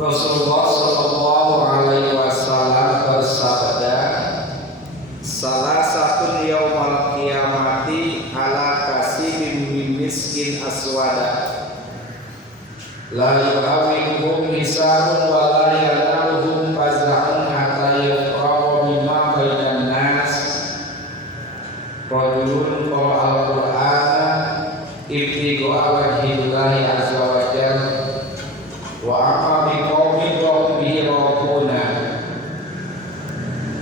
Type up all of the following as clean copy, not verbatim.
Rasulullah Shallallahu Alaihi Wasallam bersabda, salah satu yaumal kiamati ala kasibin min miskin aswada, la yu'awinuhum hisabun wa la yanaluhum faza'un hatta yufraqa mimma bainan nas. Rajulun qara al-Qur'ana ibtigha'a wajhillahi azza wa jalla wa aqami qaumin wa bihi rabbuna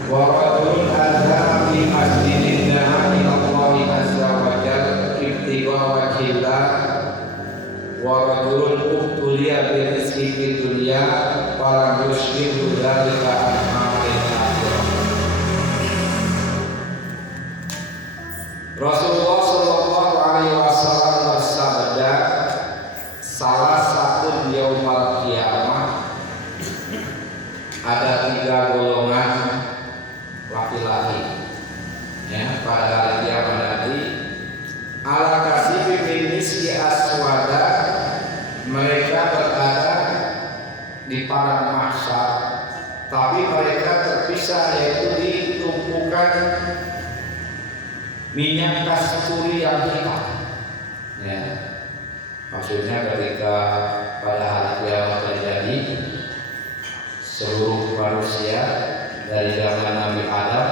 wa rajulun adha fi masjidin da'a ila Allah azza wa jalla ibtigha'a wajhillah wa rajulun ubtuliya bi rizqi fid dunya wa lam yushriku dzalika amalin akhirah. Rasulullah Shallallahu Alaihi Wasallam bersabda, salah satu yaumal kiamah ada 3 golongan laki-laki ya pada hari kiamat nanti. Ala kasibi min miski aswada, mereka berada di padang mahsyar, tapi mereka terpisah, yaitu di tumpukan minyak kasturi yang hitam ya. Maksudnya ketika pada hari kiamat terjadi, seluruh manusia dari zaman Nabi Adam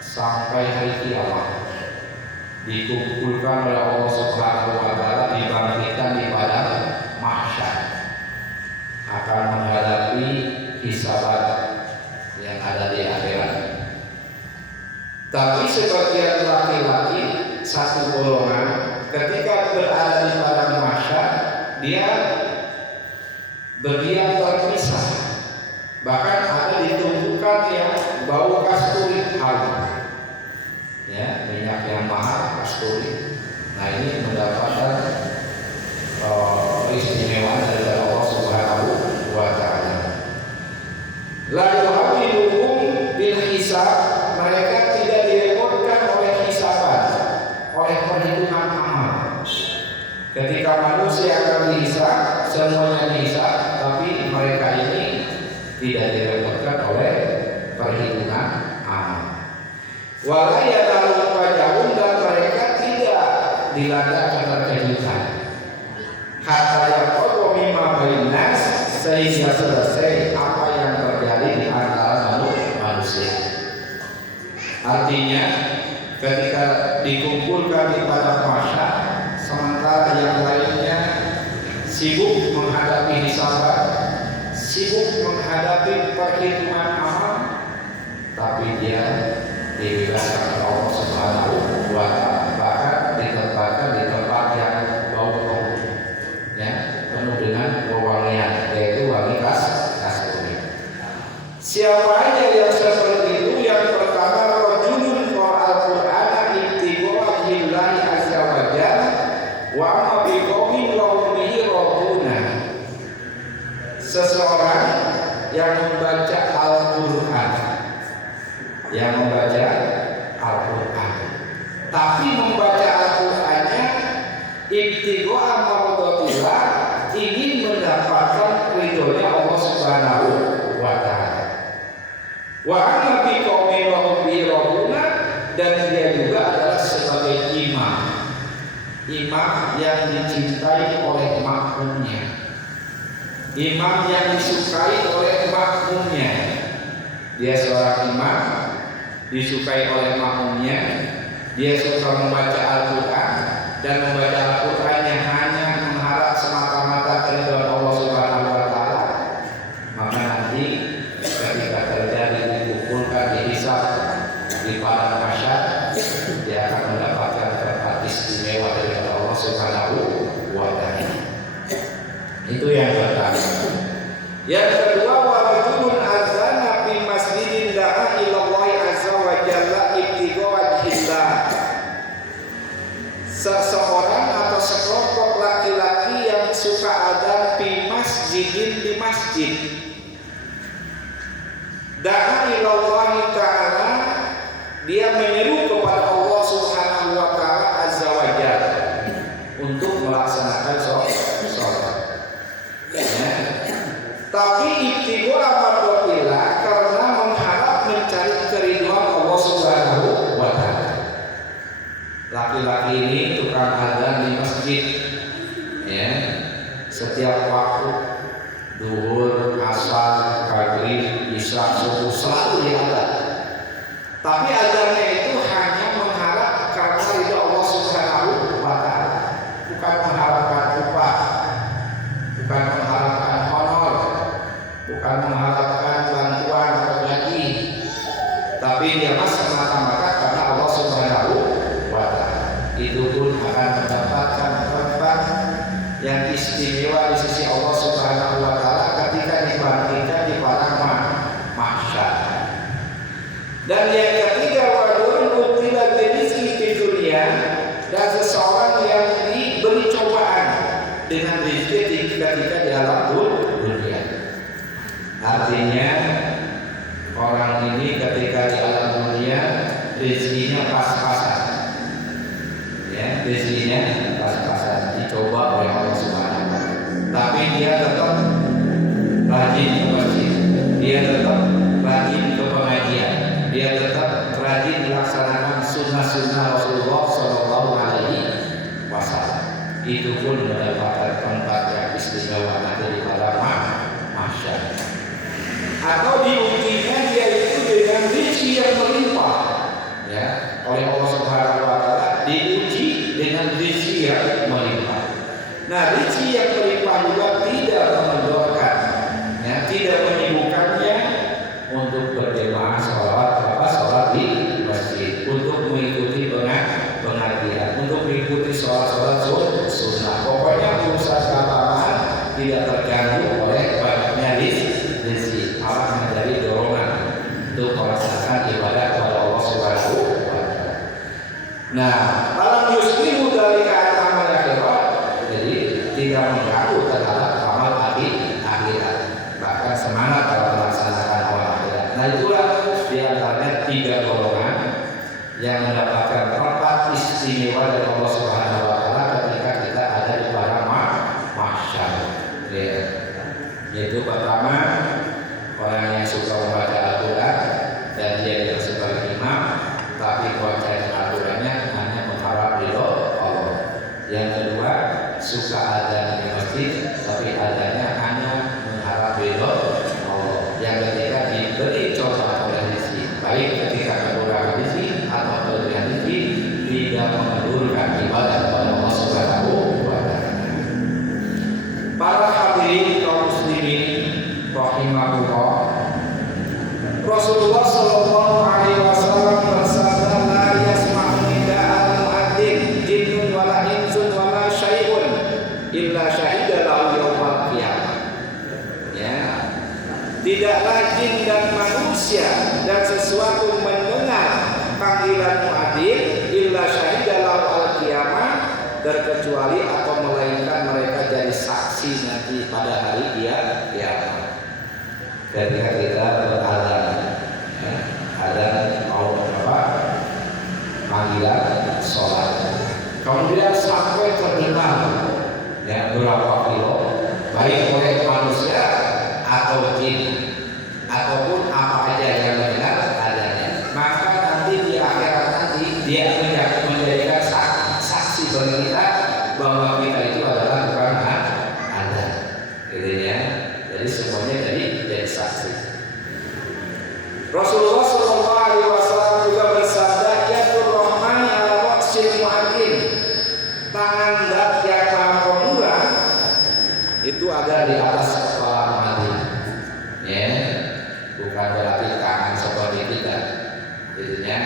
sampai hari kiamat dikumpulkan oleh Allah Subhanahu wa taala, dibangkitkan di padang mahsyar, akan menghadapi hisaban yang ada di akhirat. Tapi sebagian laki-laki, satu golongan, ketika berada di padang mahsyar, dia berdiam terpisah, bahkan ada ditumpukan yang bau kasturi harum ya, minyak yang mahal kasturi. Nah, ini mendapatkan keistimewaan dari Allah Subhanahu wa taala. La yu'awinuhum bil hisab, mereka tidak direpotkan oleh hisaban, oleh perhitungan amal. Ketika manusia akan dihisab, semuanya dihisab, tapi mereka ini tidak direpotkan oleh perhitungan amal. Walaya lalu wajahum, dan mereka tidak dilanda keterkejutan. Hatta yaqulu mimma bainas, sehingga selesai apa yang terjadi di antara manusia. Artinya ketika dikumpulkan di padang mahsyar, sementara yang lainnya sibuk menghadapi hisaban, sibuk menghadapi perhitungan amal, tapi dia dibebaskan oleh Allah Subhanahu wa taala, bahkan ditempatkan di tempat yang bau ya, penuh dengan wewangian, yaitu wangi kasturi. Siapa aja yang seperti itu? Yang pertama, rajulun qara al-Qur'ana ibtigha'a wajhillahi azza wa jalla wa amma biqaumin lahum bihi rabbuna. Seseorang yang membaca Al-Qur'an, tapi membaca Al-Qur'annya ibtigha'a mardatillah, ingin mendapatkan ridhonya Allah Subhanahu wa taala. Wa anna bi qaumin lahum bihi rabbuna, dan dia juga adalah sebagai imam yang dicintai oleh makmumnya, imam yang disukai oleh makmumnya. Dia seorang imam disukai oleh makmumnya, dia suka membaca Al-Qur'an, dan membaca Al-Qur'an Yang kedua, wa rajulun azana fi masjidin da'a ila Allah azza wa jalla ibtigha wajhillah. Seseorang atau sekelompok laki-laki yang suka adzan fi masjidin di masjid. Da'a ila Allah ta'ala, dia menyeru kepada Allah Subhanahu wa taala azza wa jalla untuk melaksanakan sholat. Ya. Tapi ibtigha amrillah, karena mengharap mencari keridhaan Allah Subhanahu wa taala. Laki-laki ini tukang adzan di masjid, ya, setiap waktu, duhur, asar, maghrib, isya, subuh selalu diadzan. Tapi adzannya itu hanya mengharap karena ridha Allah Subhanahu wa taala, bukan mengharapkan upah, bukan mengharapkan honor, bukan mengharapkan bantuan atau gaji, tapi dia semata-mata karena Allah Subhanahu wa taala. Itu pun akan mendapatkan tempat yang istimewa di sisi Allah Subhanahu wa taala ketika dibangkitkan di padang mahsyar. Dan yang ketiga, wadun utila birizki di dunia, dan seseorang yang diberi cobaan dengan rezeki ketika di alam dunia. Artinya orang ini ketika di alam dunia rezekinya pas-pasan, ya, rezekinya pas-pasan, dicoba oleh Allah Subhanahu wa taala. Tapi dia tetap rajin ke masjid, dia tetap rajin ke pengajian, dia tetap rajin melaksanakan sunnah-sunnah Rasulullah Shallallahu Alaihi Wasallam. Itu pun mendapatkan tempat yang istimewa nanti di padang mahsyar. Atau diujinya dia itu dengan rezeki yang melimpah, ya, oleh Allah Subhanahu wa taala, diuji dengan rezeki yang melimpah. Nah, rezeki yang melimpah juga tidak mengendorkan, ya, tidak menyibukkannya untuk berjamaah sholat di masjid, untuk mengikuti pengajian, untuk mengikuti sholat sunnah. Pokoknya urusan keagamaan tidak terganggu oleh banyaknya rezeki, malah menjadi dorongan untuk melaksanakan ibadah kepada Allah Subhanahu wa taala. Nah, malam yusbihu dari amal akhirat, jadi tidak mengganggu terhadap amal akhirat, bahkan semangat dalam melaksanakan amal akhirat. Nah, itulah di antaranya 3 golongan yang mendapatkan tempat istimewa dari Allah Subhanahu wa taala ketika kita ada di padang mahsyar. Ya. Yaitu pertama, orang yang suka membaca Al-Quran dan dia tidak sebagai imam, tapi bacaan Al-Qurannya hanya mengharap ridho Allah. Yang kedua, suka adzan di masjid, tapi adzannya hanya mengharap ridho Allah. Yang ketiga, diberi cobaan oleh rezeki, baik ketika kekurangan rezeki atau kelebihan rezeki, tidak mengendurkan ibadah kepada Allah Subhanahu wa taala. Para hadirin kaum muslimin rahimahullah, Rasulullah sallallahu alaihi wasallam bersabda, la yasma'u nida'al mu'adzin jinnun wala insun wala syai'un illa syahida lahu yaumal qiyamah. Ya. Tidaklah jin dan manusia dan sesuatu mendengar panggilan muadzin illa syahida lahu al-qiyamah, terkecuali atau melainkan mereka jadi saksi nanti pada hari kiamat. Ketika kita beradzan, ya, adzan mau apa? Panggilan sholat. Kemudian sampai terdengar, ya, berapa kilo, baik oleh manusia atau jin ataupun apa aja yang mendengar adzannya, maka nanti di akhirat nanti dia menjadikan saksi bagi kita bahwa kita itu adalah tukang adzan, gitu ya. Jadi semuanya jadi saksi. Rasulullah Shallallahu Alaihi Wasallam juga bersabda, yadur rahmani ala ra'sil muadzin, tangan zat yang maha pemurah itu ada di atas kepala muadzin, ya, bukan berarti tangan seperti kita, jadinya.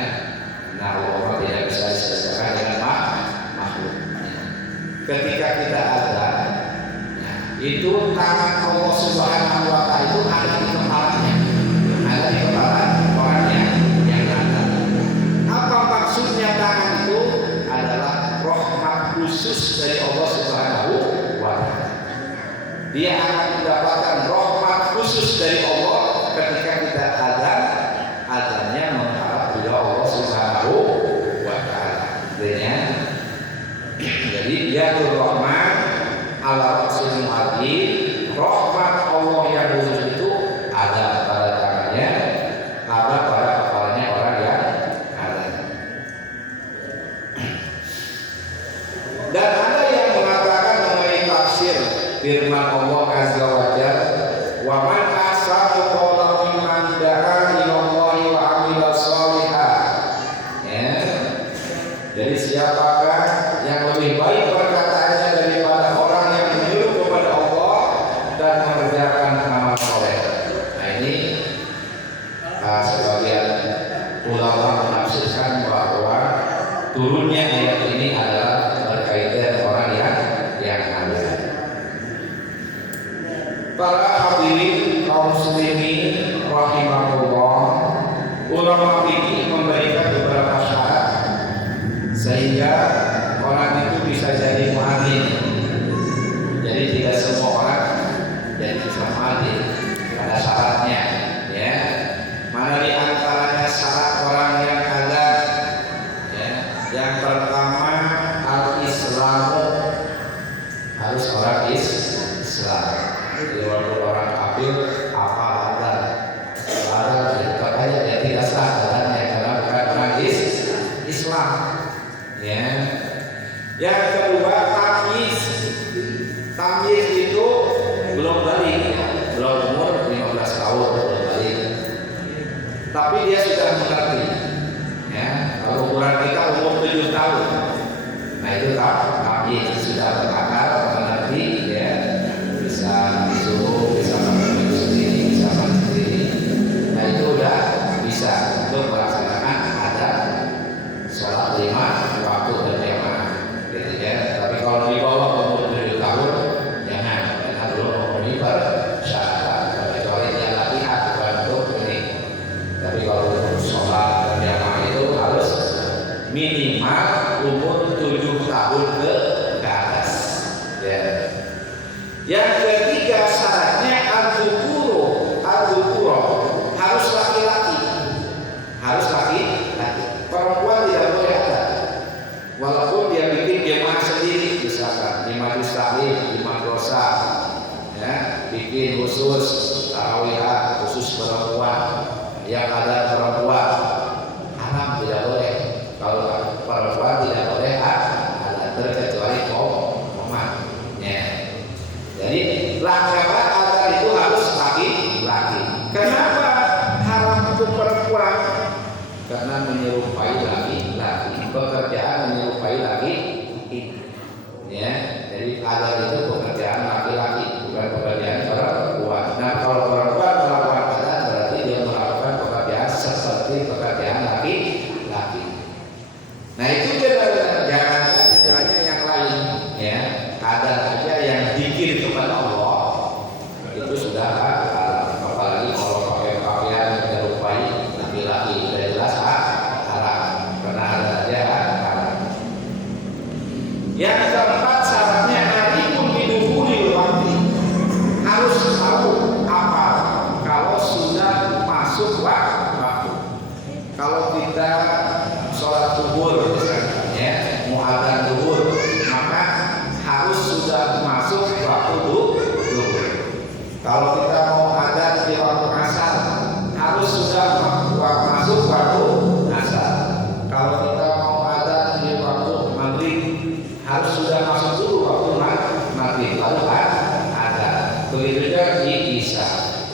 Nah, Allah tidak bisa disesuaikan dengan makhluk. Ketika kita adzan, itu tangan Allah Subhanahu wa taala khusus dari Allah Subhanahu wa Ta'ala. Dia akan mendapatkan rahmat khusus dari Allah ketika kita adanya mengharap ridha Allah Subhanahu wa Ta'ala. Jadi dia rahmat ala Rasulul Mu'adzim, rahmat Allah yang khusus itu ada pada tangannya, ada pada kepalanya orang yang ada. Dan ada yang mengatakan mengenai tafsir firman Allah Azza wa Jalla, wa man ahsanu qawlan mimman da'a ila Allahi wa 'amila shalihan. Ya. Jadi siapakah yang lebih baik perkataannya daripada orang yang menyeru kepada Allah dan mengerjakan amal soleh. Nah ini sebagian ulama menafsirkan bahwa turunnya ayat ini adalah berkaitan orang yang ada. Para hadirin kaum muslimin rahimahullah, ulama fikih memberikan beberapa syarat sehingga orang itu bisa jadi muadzin. Jadi tidak semua orang jadi bisa muadzin, ada syaratnya, ya. Mana di antaranya syarat orang yang ada, ya. Yang pertama al-Islamu, harus orang Islam. Jadi walaupun orang kafir apa ada tetap aja dia tidak sah adanya karena bukan orang Islam, ya. Yang kedua tamyiz. Tamyiz itu belum balik, belum umur 15 tahun belum balik, tapi dia sudah mengerti, ya. Kalau ukuran kita umur 7 tahun, nah itu tamyiz, sudah berakal, mengerti, ya. Bisa disuruh, bisa mengerti sendiri, bisa mandiri. Nah itu udah bisa untuk melaksanakan ada sholat 5 waktu berjamaah, gitu ya. Tapi kalau di bawah umur 7 tahun jangan, karena belum memenuhi persyarat, kecuali dia latihan bukan untuk ini. Tapi kalau untuk sholat berjamaah itu harus minimal umur 7 tahun ke atas, ya. Yang ketiga syaratnya al-dzukuru, harus laki-laki, harus laki-laki. Perempuan tidak boleh ada, walaupun dia bikin jemaah sendiri, misalkan di majlis taklim, di madrasah, ya, bikin khusus tarawih khusus perempuan, yang ada perempuan, haram, tidak boleh. Kalau perempuan tidak boleh ada, terkecuali kaum ya. Jadi laki-laki ada itu harus laki-laki. Kenapa haram untuk perempuan? Karena menyerupai laki-laki, pekerjaan menyerupai laki-laki, ya. Jadi ada itu pekerjaan laki-laki, bukan pekerjaan perempuan. Nah kalau perempuan melakukan adat berarti dia melakukan pekerjaan seperti pekerjaan laki-laki. Nah itu jangan istilahnya yang lain, ya. Ada aja yang dikir kepada Allah itu sudah apalagi kalau pakai pakaian menyerupai laki-laki, sudah jelas haram, karena ada aja haram. Yang keempat syaratnya alikun bidukhulil waqti, harus tahu apa kalau sudah masuk waktu. Kalau kita sholat zuhur misalnya, ya, muadzan zuhur, maka harus sudah masuk waktu zuhur. Kalau kita mau adzan di waktu asar, harus sudah masuk waktu asar. Kalau kita mau adzan di waktu maghrib, harus sudah masuk dulu waktu maghrib, baru adzan. Begitu juga di isya,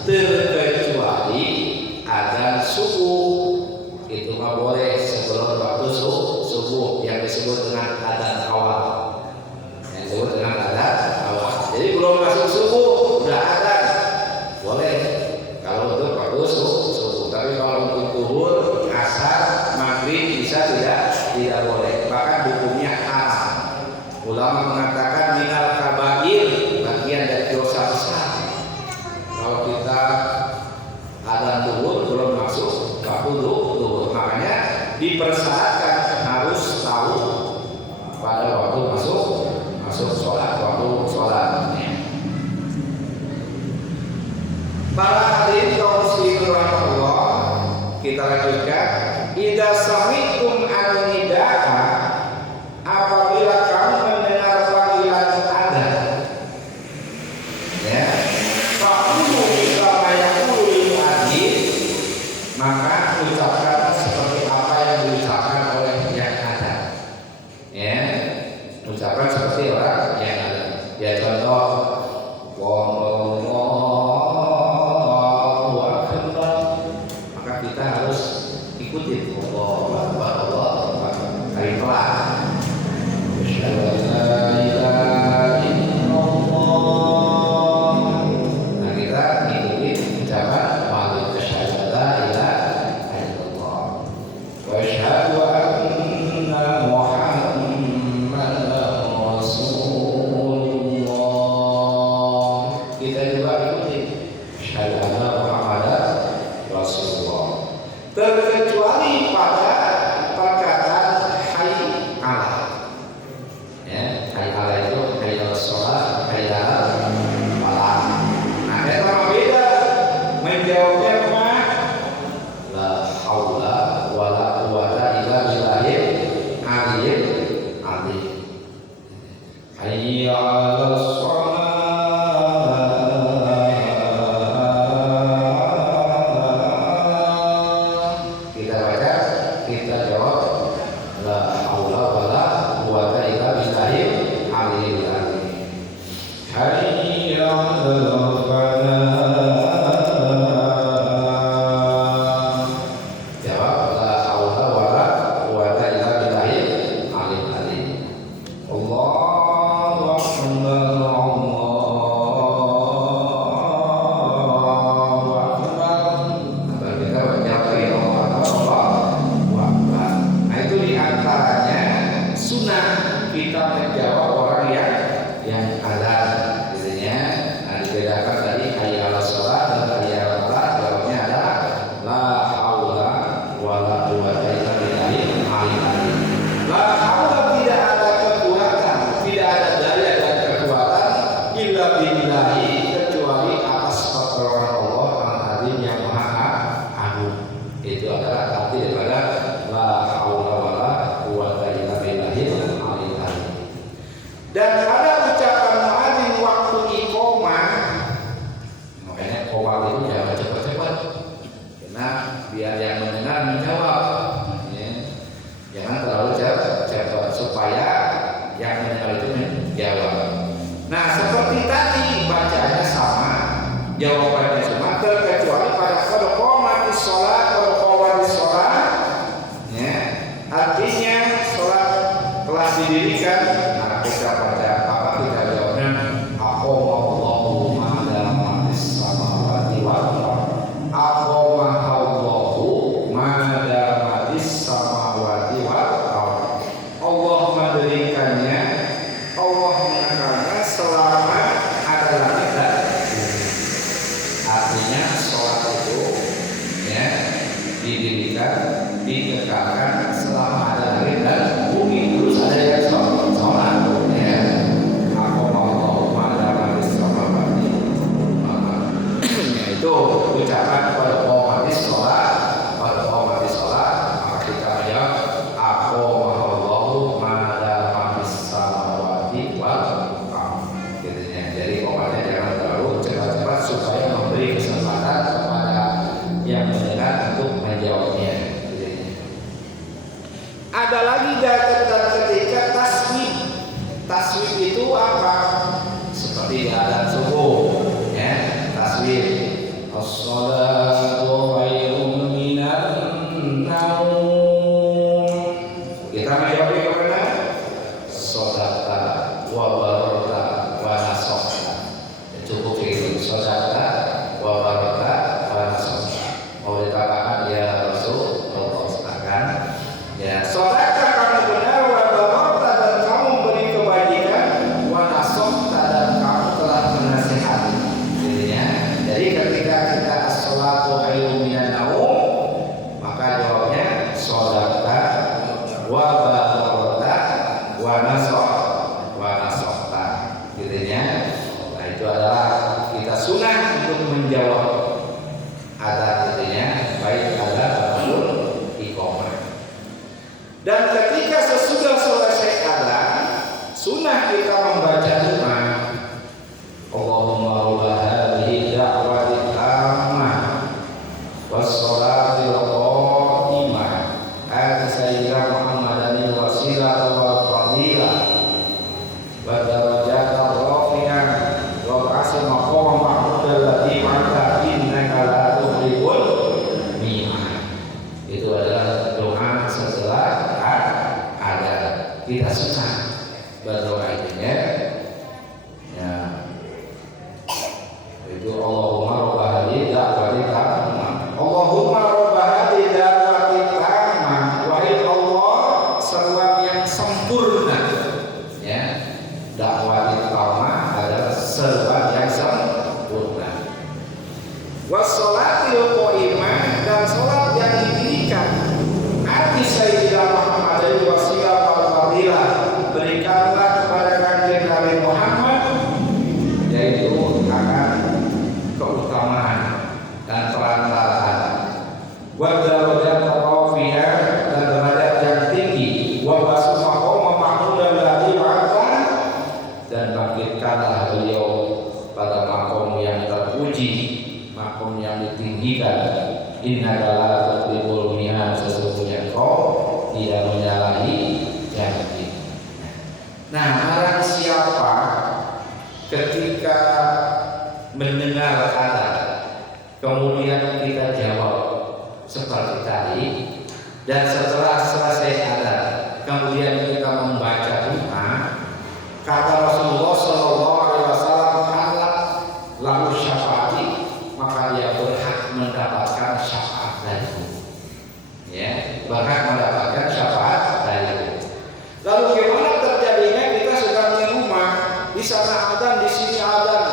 terkecuali adzan subuh, itu nggak boleh sebelum waktu subuh, yang disebut dengan adzan awal. Disebut dengan adzan awal. Jadi belum masuk subuh udah adzan, boleh kalau untuk waktu subuh. Tapi kalau untuk zuhur, asar, maghrib, isya tidak boleh. Bahkan hukumnya haram. Ulama mengatakan minal kabair, bagian dari dosa besar. Kalau kita adzan zuhur belum masuk waktu zuhur, makanya dipersyaratkan harus tahu pada waktu masuk sholat, waktu sholat. Para hadirin kaum muslimin rahmatullah, kita lanjutkan. Idza sami'tum al-nidaa, apabila kamu mendengar panggilan adzan, ya, faqulu kama yaqulu al-adzan, maka ucapkan seperti apa yang diucapkan oleh yang adzan. Ya, ucapkan seperti orang yang adzan. Ya, contoh ikuti Allahu Akbar, Allahu Akbar. Kali pelan. Asyhadu an la ilaha illallah. Nah, kita ikuti ucapan ma'al asyhadu an la ilaha illallah. Wa asyhadu anna Muhammadar Rasulullah. Kita juga ikuti asyhadu anna Muhammadar Rasulullah. Terkecuali pada perkataan hayy ala. Ya, hayy ala itu hayy ala sholat, hayy ala falah. Nah, itu beda. Menjawabnya mah la haula wala quwata illa billahil aliyyil azim. Hayy ala sholat. Kita jawab la haula wala quwata illa billahil aliyyil azim. Hayya 'alal falah. Jawab la haula wala quwata illa billahil aliyyil azim. Allahu akbar, Allahu akbar. Nah, kita menjawab antaranya sunnah kita menjawab orang yang adzan, biasanya. Nah, dibedakan tadi hayy ala sholat dan hayy ala falah, jawabnya adalah la haula wala quwata illa billahil aliyyil azim. La haula, tidak ada kekuatan, tidak ada daya dan kekuatan illa billahi, kecuali atas pertolongan Allah al-azim yang maha agung. Itu adalah arti daripada la haula wala quwata illa billahil aliyyil azim. Dan pada ucapan muadzin waktu iqamah, makanya qawal itu jangan cepat-cepat, karena biar yang mendengar menjawab, ya. Jangan terlalu cepat supaya yang mendengar itu menjawab. Nah, seperti tadi bacaannya sama, jawabannya sama, terkecuali pada qad qamatis shalah, qad qamatis shalah. Ya, artinya sholat telah didirikan. Nah, kita pada apa kita jawabnya aqamallahu ma'adatis samawati wal ardh. Aqamallahu ma'adatis samawati wal ardh. Allah mendirikannya, Allah menyegarkannya selama ada langit dan bumi. Artinya sholat itu, ya, didirikan, dikekalkan selama ada langit dan bumi, terus ada yang sholat, ya. Aku mau ma'adatis samawati, yaitu ucapan pada qamatis sholat, pada qamatis sholat. Maka kita menjawab aku mau ma'adatis samawati wal ardh. Jadi komatnya jangan terlalu cepat-cepat supaya memberi kesempatan kepada yang mendengar untuk menjawabnya. Ada lagi dan ketika tasbih. Tasbih itu apa? Seperti adzan subuh, ya, tasbih. As-shalatu khairun minan naum. Kita menjawab kepada sodaqta wa barota wa nasokta. Cukup itu, sodaqta wa barota wa nasokta. Mau dikatakan ya Rasul, Allah silakan. Ya, sodaqta kamu benar, wa barota dan kamu beri kebajikan, wa nasokta dan kamu telah menasihati. Jadi ketika kita as-sholatu khairun minan naum, maka jawabnya sodaqta wa barota wa nasokta. wa nasokta, gitu ya. Nah itu adalah kita sunnah untuk menjawab adzan, gitu ya, baik adzan maupun iqamah. Dan ketika sesudah selesai adzan, sunnah kita membaca doa. Allahumma rabb hadhihi da'wati tammah was-sholatil qa'imah ati sayyidina Muhammadan wasilah wal fadilah wa darajatan rafi'ah wa ba'asil maqam mahmudal ladzi ma'aka innaka la tuhibbul mi'ad. Itu adalah doa setelah adzan. Kita sunnah berdoa itu ya. Itu Allahumma rabb hadhihi da'wati tammah. Allahumma rabb hadhihi da'wati tammah. Wahai Allah, seruan yang sempurna. Ya. Da'wati tammah adalah seruan yang sempurna. Was-sholatil qa'imah, dan salat yang didirikan. Ati sayyidina Muhammadin wasilah wal fadilah. Berikanlah kepada kanjeng Nabi Muhammad, yaitu akan keutamaan dan perantaraan, wa darajat rafi'ah, dan derajat yang tinggi, wa basu maqam mahmudan ladzi wa'ada, dan bangkitkanlah beliau pada makom yang terpuji, makom yang ditinggikan. Innaka la tuhibbul mi'ad, sesungguhnya kau tidak menyalahi janji. Nah, barang siapa ketika mendengar adzan kemudian kita jawab seperti tadi, dan setelah selesai adzan kemudian kita membaca doa, kata Rasulullah sallallahu alaihi wasallam, halal lahu syafaati, maka dia berhak mendapatkan syafaat dariku. Ya, berhak mendapatkan syafaat dariku. Lalu gimana terjadinya kita sedang di rumah, di sana adzan, di sini adzan,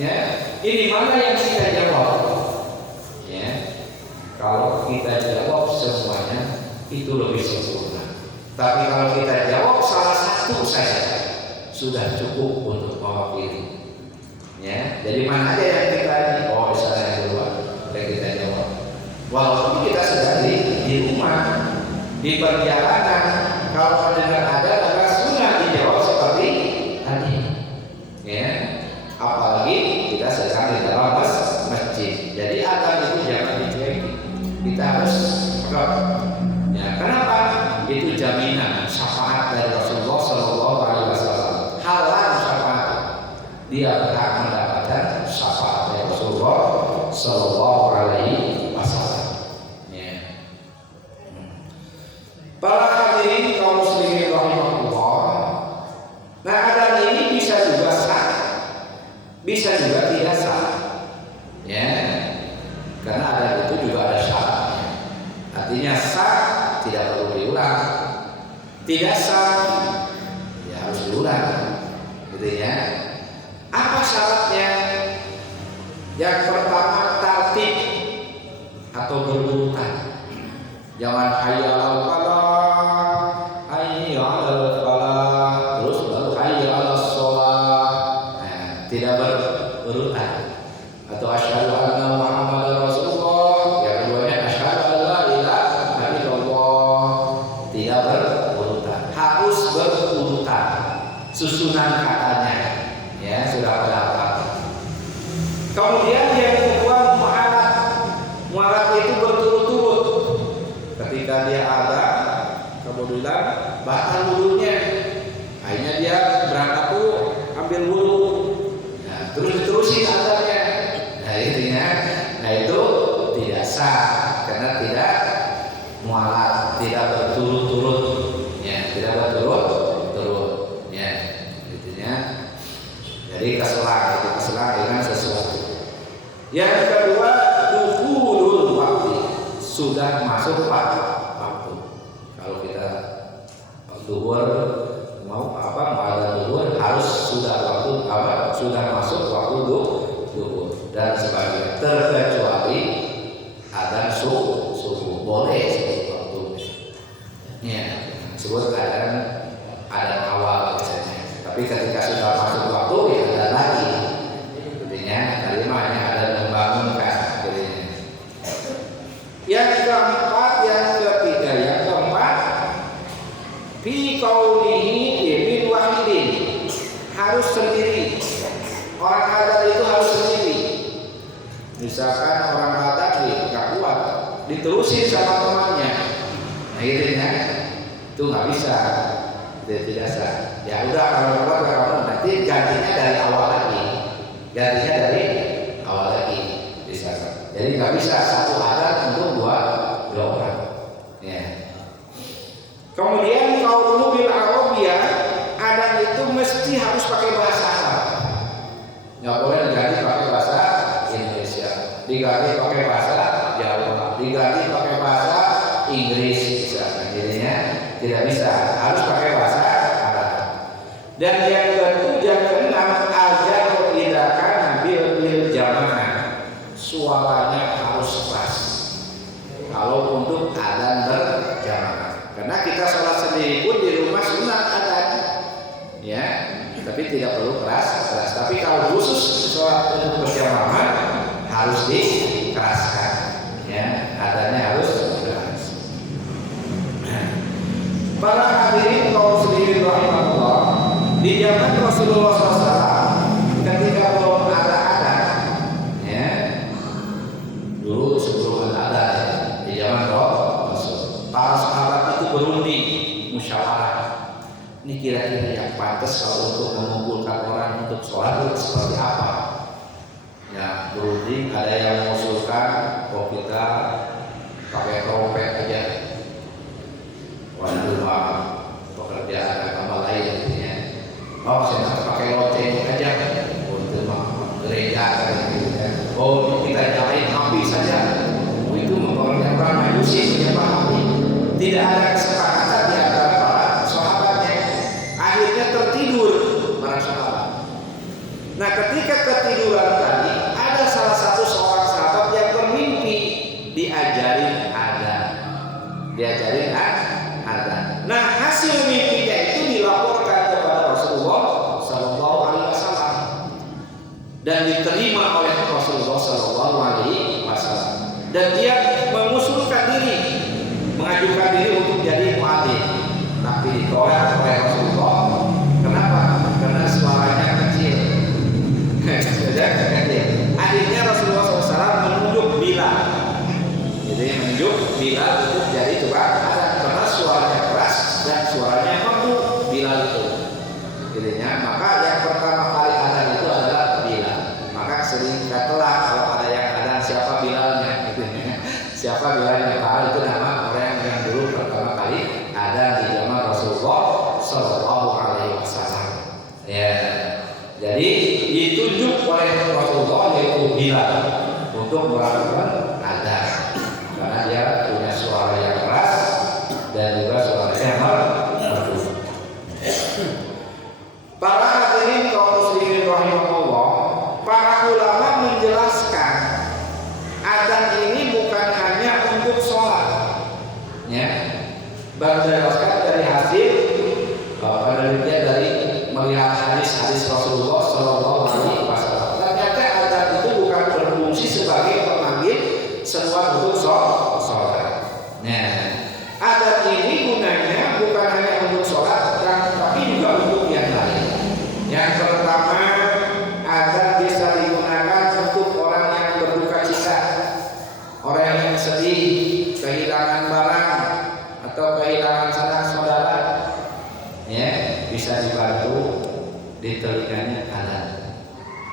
ya, ini mana yang kita jawab? Ya, kalau kita jawab semuanya itu lebih sempurna. Tapi kalau kita jawab salah satu saja sudah cukup untuk mewakili. Ya, jadi mana aja yang kita ini, oh sana yang kedua, yang kita jawab. Walaupun kita sedang di rumah, di perjalanan, kalau mendengar ada maka sunnah dijawab seperti tadi. Ya, apalagi kita sedang di dalam masjid. Jadi adzan itu jangan dicuekin. Kita harus pegang. Ya, kenapa? Itu jaminan syafaat dari Rasulullah sallallahu alaihi wasallam. Halal syafaat. Dia berhak mendapatkan syafaat dari Rasulullah sallallahu alaihi wasallam. Ya. Para hadirin kaum muslimin rahimahullah. Nah, adzan ini bisa juga sah, bisa juga tidak sah. Ya. Karena adzan itu juga ada syaratnya. Artinya sah tidak perlu diulang. Tidak sah ya harus diulang. Gitu ya. Apa syaratnya? Yang pertama tertib atau berurutan. Jangan hayya 'alal falah, hayya 'alal falah, terus baru hayya 'alas shalah. Nah, tidak berurutan. Atau asyhadu anna Muhammadar Rasulullah, yang keduanya asyhadu an la ilaha illallah. Tidak berurutan, harus berurutan. Susunan katanya, ya sudah berapa. Kemudian yang kedua mu'alat. Mu'alat itu berturut-turut. Ketika dia ada, kemudian batal wudunya, akhirnya dia berangkat dulu, ambil wudu, nah, terus diterusin adzannya. Nah intinya, nah itu tidak sah karena tidak mu'alat, tidak berturut-turut, ya tidak berturut-turut, ya intinya. Jadi keselang dengan sesuatu. Yang kedua, dukhulul waktu, sudah masuk waktu. Kalau kita zuhur mau ada zuhur harus sudah waktu sudah masuk waktu zuhur dan sebagainya. Terkecuali adzan subuh boleh sebut waktu. Ya, sebut adzan awal. Tapi ketika sudah masuk waktu ya ada lagi. Artinya tadi hanya ada membangunkan. Yang keempat, fi qaulihi bin wahidin, harus sendiri. Orang adat itu harus sendiri. Misalkan orang adat nggak kuat, diterusin sama temannya, akhirnya itu nggak bisa, tidak sah. Ya udah kalau kamu nanti gantinya dari awal lagi, bisa. Jadi nggak bisa satu adat untuk dua orang. Ya. Kemudian qauluhu bil arabiyah, adat itu mesti harus pakai bahasa Arab. Nggak boleh diganti pakai bahasa Indonesia, diganti pakai bahasa Jawa, diganti pakai bahasa Inggris, misalnya. Jadinya tidak bisa, harus pakai bahasa Arab. Dan yang keenam, ajar idakan bil jamaah, suaranya harus pas. Kalau untuk adzan berjamaah, karena kita sholat sendiri pun di rumah sunat adzan, ya. Tapi tidak perlu keras. Tapi kalau khusus sholat untuk berjamaah harus dikeraskan, ya, adanya harus keras. Para hadirin kaum muslimin rahimahullah, di zaman Rasulullah SAW ketika belum ada adzan, ya, dulu sebelum ada adzan, di zaman Rasul, para sahabat itu berunding, musyawarah. Ini kira-kira yang pantas kalau untuk mengumpulkan orang untuk sholat itu seperti apa? Ya, berunding, ada yang mengusulkan, kita pakai trompet aja. Waduh, pekerjaan agama lain gitu ya. Saya pakai lonceng aja untuk gereja gitu ya. Kita nyalain api saja. Itu mempengaruhi orang manusia punya api. Tidak ada kesepakatan di antara para sahabatnya. Akhirnya tertidur para sahabat. Nah, ketika ketiduran tadi, ada salah satu seorang sahabat yang bermimpi diajarin adzan. Nah, hasil mimpinya itu dilaporkan kepada Rasulullah Sallallahu Alaihi Wasallam dan diterima oleh Rasulullah Sallallahu Alaihi Wasallam. Dan dia mengusulkan diri, mengajukan diri untuk jadi muadzin, tapi ditolak oleh Rasulullah. Kenapa? Karena suaranya kecil. Akhirnya Rasulullah SAW menunjuk Bilal. Jadi menunjuk Bilal untuk jadi tukang adzan karena suaranya keras dan suaranya merdu Bilal itu. Jadinya maka yang pertama kali adzan itu adalah Bilal. Maka sering katalah kalau ada yang adzan siapa Bilalnya gitu. Siapa Bilalnya? Padahal itu nama orang yang dulu pertama kali adzan di zaman Rasulullah Sallallahu Alaihi Wasallam. Ya. Jadi ditunjuk oleh Rasulullah yaitu Bilal untuk melakukan adzan karena dia punya suara yang keras dan juga suara yang merdu. Para hadirin kaum muslimin rahimahullah, para ulama menjelaskan adzan ini bukan hanya untuk sholat, ya. Berdasarkan dari hasil penelitian dari melihat hadis-hadis Rasulullah Sallallahu Alaihi Wasallam, ternyata adzan itu bukan berfungsi sebagai pemanggil seruan untuk sholat. Nah, adzan ini gunanya bukan hanya untuk sholat, tapi juga untuk yang lain. Yang pertama, adzan bisa digunakan untuk orang yang berduka cita, orang yang sedih, kehilangan barang atau kehilangan sanak saudara, ya, bisa dibantu di telinganya adzan,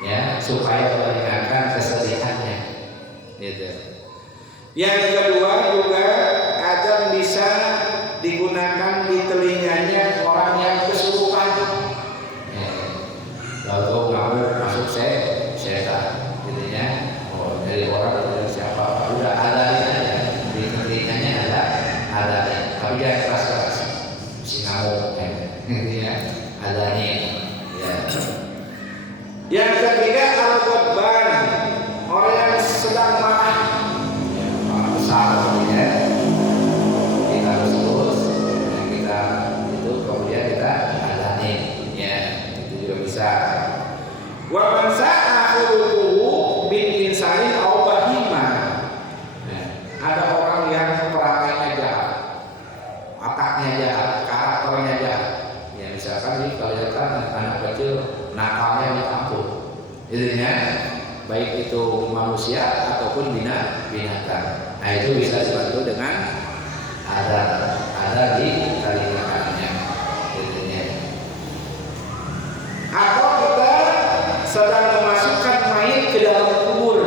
ya, supaya meringankan kesedihannya, gitu. Yang kedua juga adzan bisa digunakan di telinganya orang yang kesurupan, ya. Lalu kamu masuk setan, gitu ya. Oh, dari orang dari siapa? Udah adzan aja di telinganya ada, tapi jangan keras-keras, si ngamuk, ya, adzannya. Ya. Yang ketiga al-ghadban, orang yang sedang marah besar, ya. Kita harus terus, kita itu kemudian kita adzannya, ya. bisa. Wa man sa'a khuluquhu bin insanin aw bahima. Ada orang yang perangainya jahat, otaknya jahat, karakternya jahat. Ya misalkan nih kelihatan anak kecil nakalnya ditampung, intinya baik itu manusia ataupun binatang. Nah itu bisa dibantu dengan ada di telinga-telinganya, intinya. Atau kita sedang memasukkan mayit ke dalam kubur,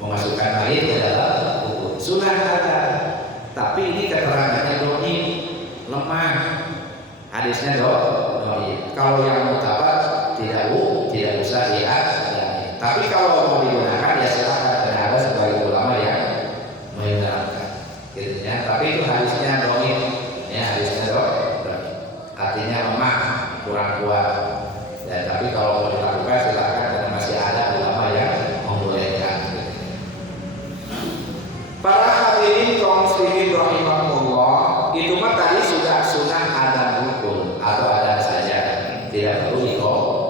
memasukkan mayit ke dalam kubur. Sunnah ada, tapi ini keterangannya doi lemah. Hadisnya doi. Kalau yang mutabat tidak usah lihat. Tapi kalau mau digunakan ya silakan, dan ada sebagian ulama yang menerangkan, gitu ya. Tapi itu hadisnya doi, ya hadisnya doi. Artinya lemah, kurang kuat. Ya, tapi kalau mau dilakukan silakan, karena masih ada ulama yang membolehkan. Para hadirin kaum muslimin rahimahullah, itu mah tadi sudah sunnah adzan rukun atau adzan saja, tidak perlu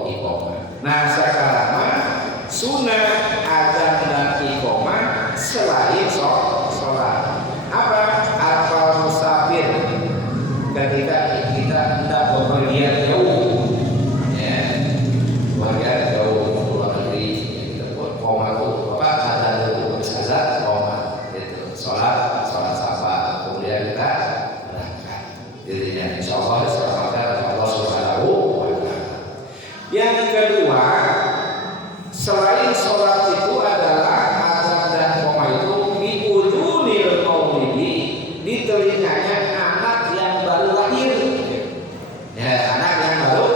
iqamah. Nah sekarang mah sunnah adzan dan iqamah selain sholat. Apa? Atau musafir ketika kita hendak bepergian jauh, ya, bepergian jauh keluar negeri, kita buat qomah itu apa? Adzan dulu bersazat qomah, itu sholat safa, kemudian kita berangkat. Jadi insyaallah diselamatkan oleh Allah Subhanahu wa taala. Yang kedua, selain sholat itu adalah adzan dan qomah itu di udunil maulidi, di telinganya anak yang baru lahir. Ya, anak yang baru.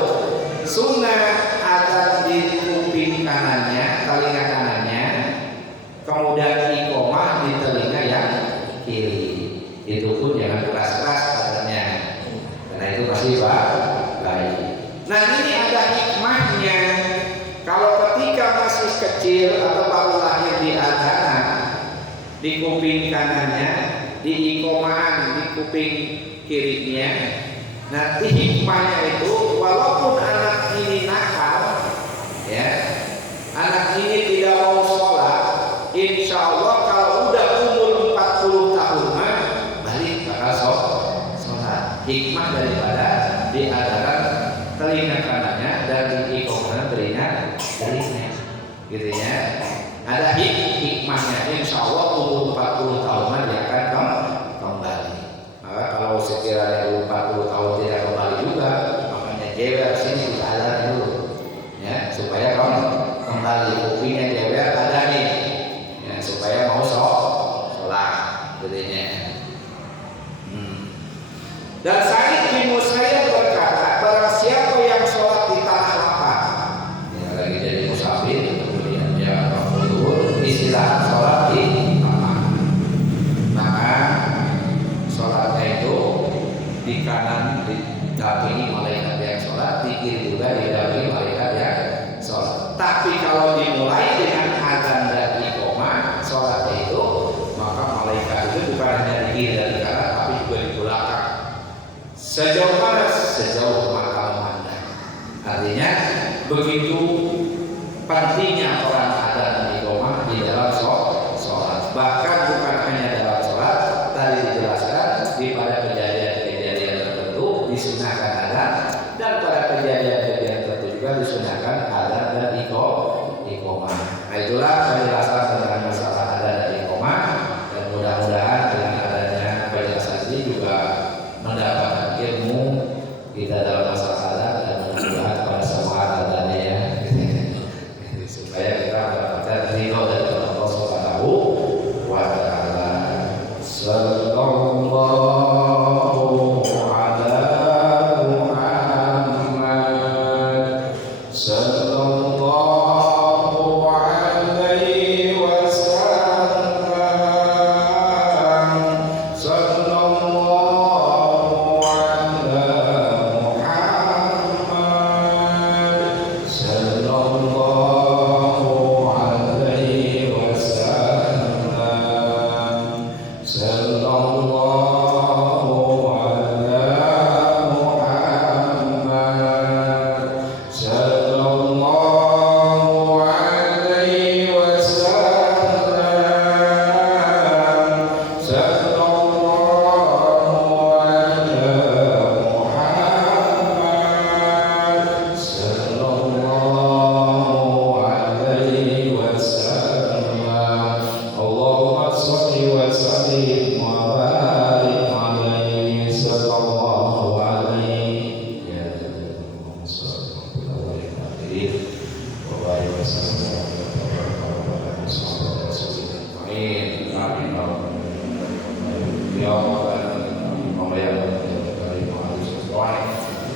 Sunnah adzan di kuping kanannya, telinga kanannya, kemudian iqomah di telinga yang kiri. Itu pun jangan keras-keras adzannya, karena itu masih baik. Nah ini ada hikmahnya. Kalau ketika masih kecil atau baru lahir di adzan, di kuping kanannya, di iqomahan di kuping kirinya, nanti hikmahnya itu walaupun anak ini nakal, ya, anak ini tidak mau sholat, insya Allah kalau udah umur 40 tahun balik bakal sholat. Hikmah daripada di adzan telinga kanannya dan di iqomahan telinga, gitu ya. Ada hikmahnya. Insya Allah umur 40 tahunan dia akan kembali. Maka kalau sekiranya umur 40 tahun tidak kembali juga, makanya jewer sini kita ada dulu, ya, supaya kembali kupingnya jewer ada nih, ya, supaya mau sholat, jadinya. Dan Sa'id bin Musayyab berkata, barang siapa yang sholat di tanah lapang, ya, lagi jadi musafir, kemudian dia bangun istilah sholat di lapang, maka sholatnya itu di kanan didampingi malaikat yang sholat, di kiri juga didampingi malaikat yang sholat. Tapi kalau dimulai dengan adzan dan iqomah sholatnya itu, maka malaikat itu bukan hanya di kiri dan di kanan, tapi juga di belakang. Sejauh mana? Sejauh mata memandang. Artinya begitu pentingnya orang adzan dan iqomah di dalam sholat. Bahkan bukan hanya dalam sholat, tadi dijelaskan di pada kejadian-kejadian tertentu disunahkan adzan, dan pada kejadian-kejadian tertentu juga disunahkan adzan dan iqomah. Nah itulah penjelasan tentang masalah adzan dan iqomah, dan mudah-mudahan dengan adanya penjelasan ini juga mendapatkan ilmu kita dalam masalah adzan, dan mudah-mudahan pada semua adzannya ya, supaya kita mendapatkan ridho dari Allah Subhanahu wa taala. Sallallahu ala Muhammad sallallahu alaihi wasallam.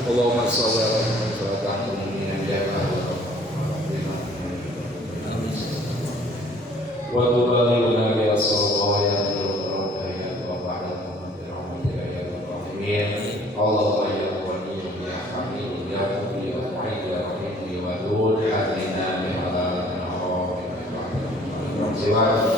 Allahumma shalli ala wa tuballighna bi as-salawati ya wa ba'da ya Allahumma ya wali ya hamid ya rabbi ya hayy ya rahim wa dud alaina bi halal